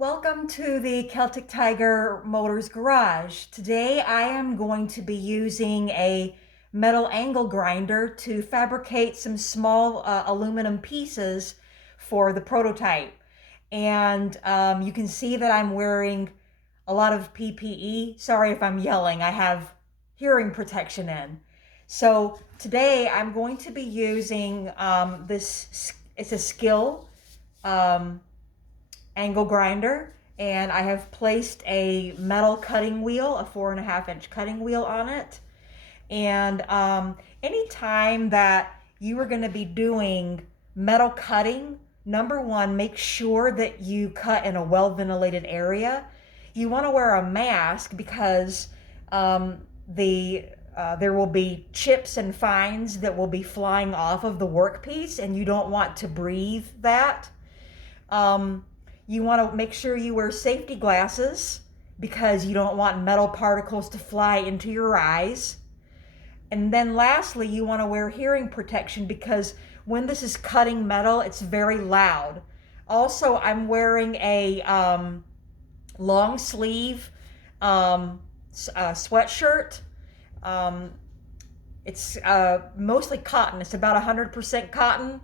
Welcome to the Celtic Tiger Motors Garage. Today I am going to be using a metal angle grinder to fabricate some small aluminum pieces for the prototype. And you can see that I'm wearing a lot of PPE. Sorry if I'm yelling, I have hearing protection in. So today I'm going to be using it's a skill um, angle grinder, and I have placed a metal cutting wheel, a 4.5 inch cutting wheel on it. And anytime that you are going to be doing metal cutting, number one, make sure that you cut in a well ventilated area. You want to wear a mask because there will be chips and fines that will be flying off of the workpiece, and you don't want to breathe that. Um, you want to make sure you wear safety glasses because you don't want metal particles to fly into your eyes. And then lastly, you want to wear hearing protection because when this is cutting metal, it's very loud. Also, I'm wearing a long sleeve sweatshirt. Um, it's mostly cotton. It's about 100% cotton.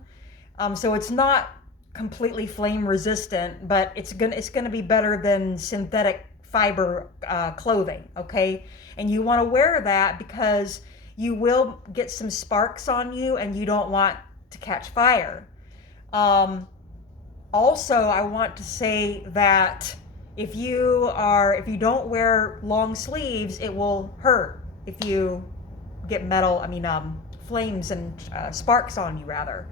So it's not completely flame resistant, but it's gonna be better than synthetic fiber clothing. Okay, and you want to wear that because you will get some sparks on you, and you don't want to catch fire. Um, Also, I want to say that if you don't wear long sleeves, it will hurt if you get flames and sparks on you rather.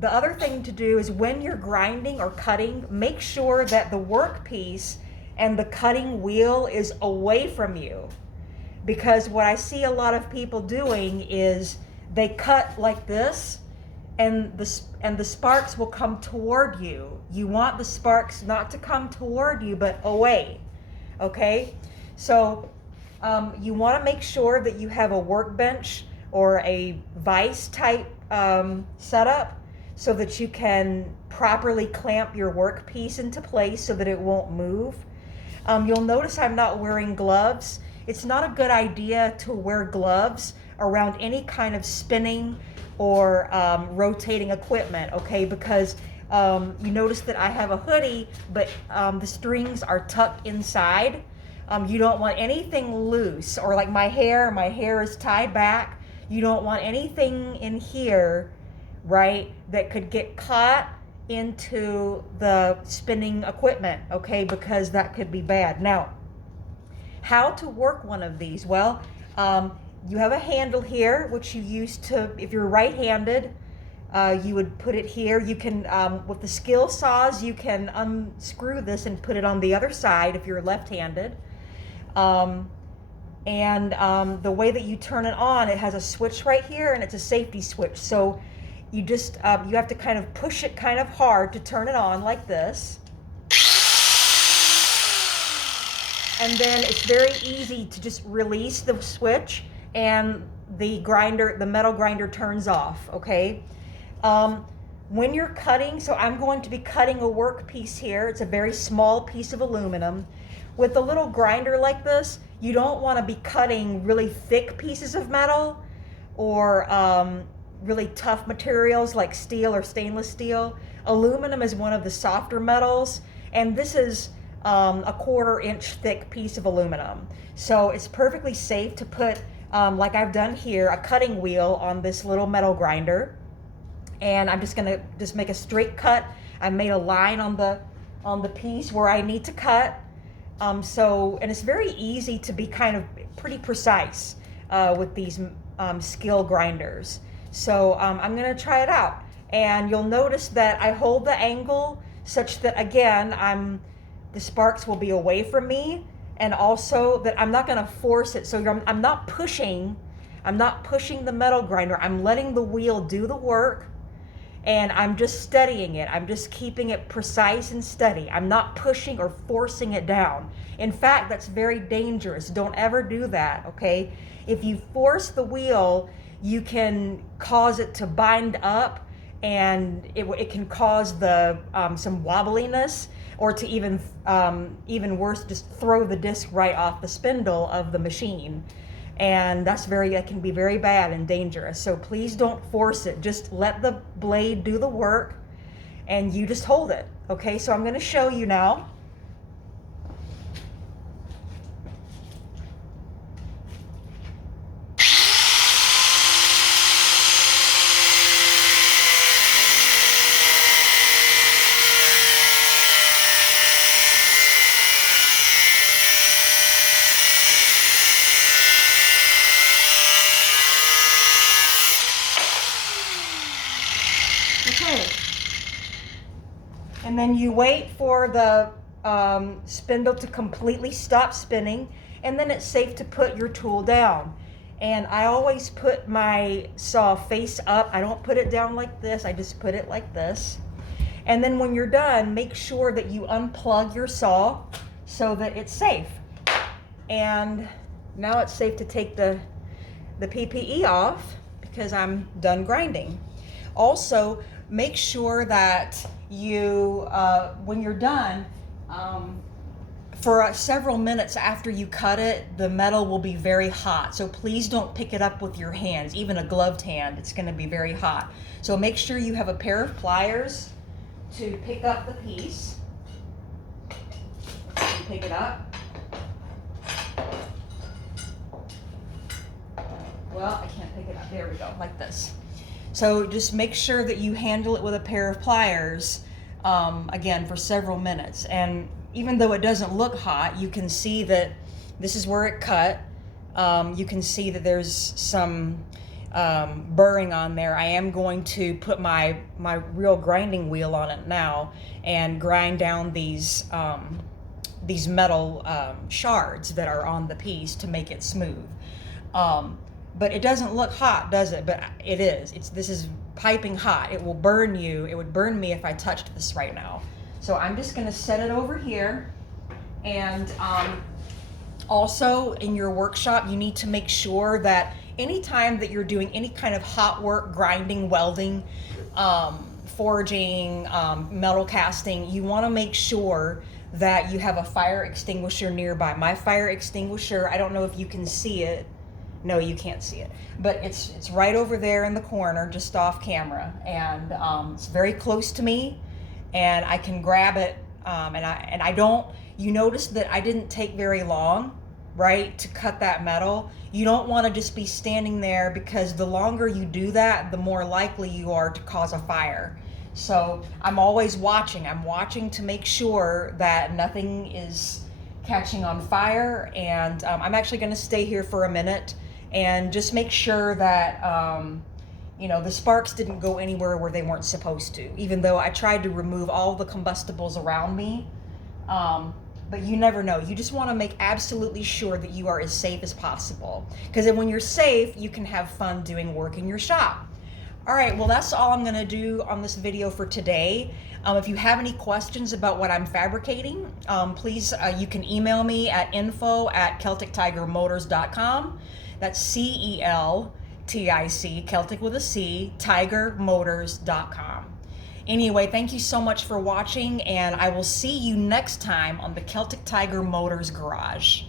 The other thing to do is when you're grinding or cutting, make sure that the workpiece and the cutting wheel is away from you. Because what I see a lot of people doing is they cut like this, and the sparks will come toward you. You want the sparks not to come toward you, but away. Okay? So you want to make sure that you have a workbench or a vise type setup so that you can properly clamp your workpiece into place so that it won't move. You'll notice I'm not wearing gloves. It's not a good idea to wear gloves around any kind of spinning or rotating equipment, okay? Because you notice that I have a hoodie, but the strings are tucked inside. You don't want anything loose, or like my hair is tied back. You don't want anything in here, right, that could get caught into the spinning equipment, okay, because that could be bad. Now, how to work one of these? Well, you have a handle here, which you use to, if you're right-handed, you would put it here. You can, with the skill saws, you can unscrew this and put it on the other side if you're left-handed. The way that you turn it on, it has a switch right here, and it's a safety switch. So you just, you have to kind of push it kind of hard to turn it on like this. And then it's very easy to just release the switch, and the metal grinder turns off, okay? When you're cutting, so I'm going to be cutting a workpiece here. It's a very small piece of aluminum. With a little grinder like this, you don't want to be cutting really thick pieces of metal or really tough materials like steel or stainless steel. Aluminum is one of the softer metals, and this is a 1/4 inch thick piece of aluminum. So it's perfectly safe to put, like I've done here, a cutting wheel on this little metal grinder. And I'm just gonna make a straight cut. I made a line on the piece where I need to cut. And it's very easy to be kind of pretty precise with these skill grinders. So I'm gonna try it out. And you'll notice that I hold the angle such that, again, the sparks will be away from me, and also that I'm not gonna force it. So I'm not pushing the metal grinder. I'm letting the wheel do the work, and I'm just steadying it. I'm just keeping it precise and steady. I'm not pushing or forcing it down. In fact, that's very dangerous. Don't ever do that, okay? If you force the wheel, you can cause it to bind up and it can cause some wobbliness, or to even worse, just throw the disc right off the spindle of the machine. And that can be very bad and dangerous. So please don't force it. Just let the blade do the work, and you just hold it. Okay, so I'm going to show you now. Okay. And then you wait for the spindle to completely stop spinning, and then it's safe to put your tool down. And I always put my saw face up. I don't put it down like this, I just put it like this. And then when you're done, make sure that you unplug your saw so that it's safe. And now it's safe to take the PPE off because I'm done grinding. Also, make sure that you, when you're done, for several minutes after you cut it, the metal will be very hot. So please don't pick it up with your hands, even a gloved hand, it's gonna be very hot. So make sure you have a pair of pliers to pick up the piece. You pick it up. Well, I can't pick it up, there we go, like this. So just make sure that you handle it with a pair of pliers, again, for several minutes. And even though it doesn't look hot, you can see that this is where it cut. You can see that there's some burring on there. I am going to put my real grinding wheel on it now and grind down these metal shards that are on the piece to make it smooth. But it doesn't look hot, does it? But it is. This is piping hot. It will burn you. It would burn me if I touched this right now. So I'm just going to set it over here. And also in your workshop, you need to make sure that anytime that you're doing any kind of hot work, grinding, welding, forging, metal casting, you want to make sure that you have a fire extinguisher nearby. My fire extinguisher, I don't know if you can see it. No, you can't see it, but it's right over there in the corner, just off camera, and it's very close to me, and I can grab it, and I don't. You notice that I didn't take very long, right, to cut that metal. You don't want to just be standing there, because the longer you do that, the more likely you are to cause a fire. So I'm always watching. I'm watching to make sure that nothing is catching on fire, and I'm actually going to stay here for a minute and just make sure that the sparks didn't go anywhere where they weren't supposed to, even though I tried to remove all the combustibles around me. But you never know. You just want to make absolutely sure that you are as safe as possible, because then when you're safe, you can have fun doing work in your shop. All right, well, that's all I'm going to do on this video for today. If you have any questions about what I'm fabricating, please, you can email me at info@CelticTigerMotors.com. That's CELTIC, Celtic with a C, tigermotors.com. Anyway, thank you so much for watching, and I will see you next time on the Celtic Tiger Motors Garage.